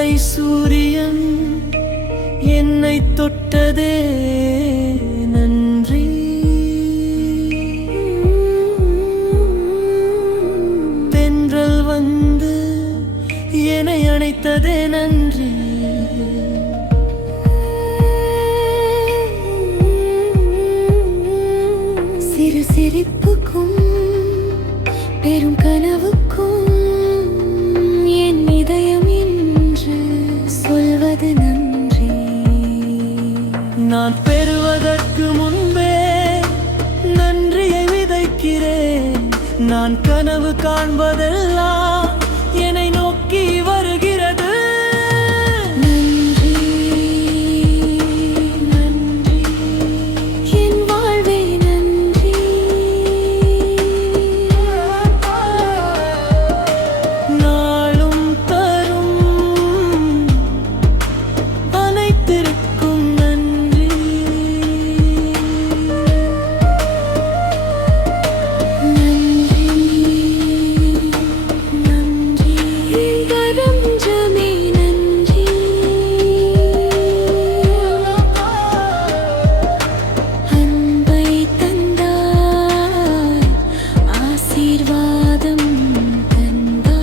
காலை சூரியன் என்னை தொட்டதே நன்றி. தென்றல் வந்து என்னை அணைத்ததே நன்றி. சிறு சிரிப்புக்கும் பெரும் கனவுக்கும் என் இதயம் இன்று சொல்வது நன்றி. நான் பெறுவதற்கு முன்பே நன்றியை விதைக்கிறேன். நான் கனவு காண்பதெல்லாம் என்னை நோக்கி வருகிறது. நன்றி நன்றி என் வாழ்வே நன்றி. நாளும் தரும் அனைத்திற்கும் நன்றி. நன்றி நன்றி பிரபஞ்சமே நன்றி. அன்பை தந்தாய், ஆசீர்வாதம் தந்தாய்.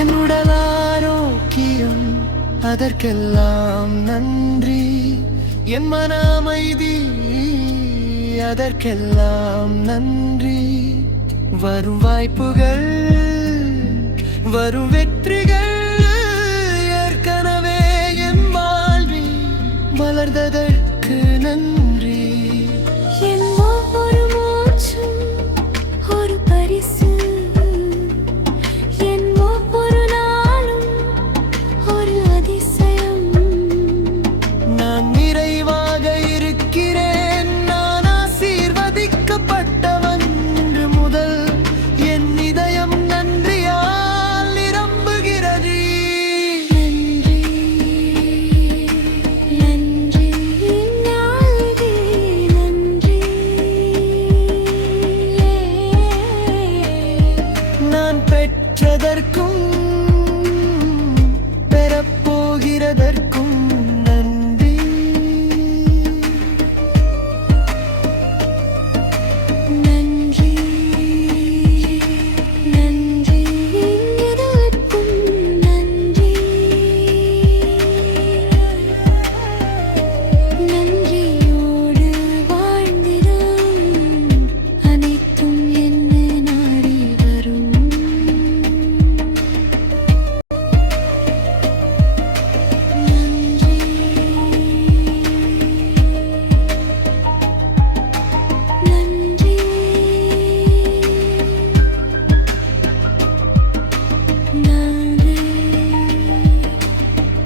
என் உடல் ஆரோக்கியம் அதற்கெல்லாம் நன்றி. என் மன அமைதி அதற்கெல்லாம் நன்றி. வரும் வாய்ப்புகள் வரும் வெற்றிகள் ஏற்கனவே என் வாழ்வில் வளர்ந்தது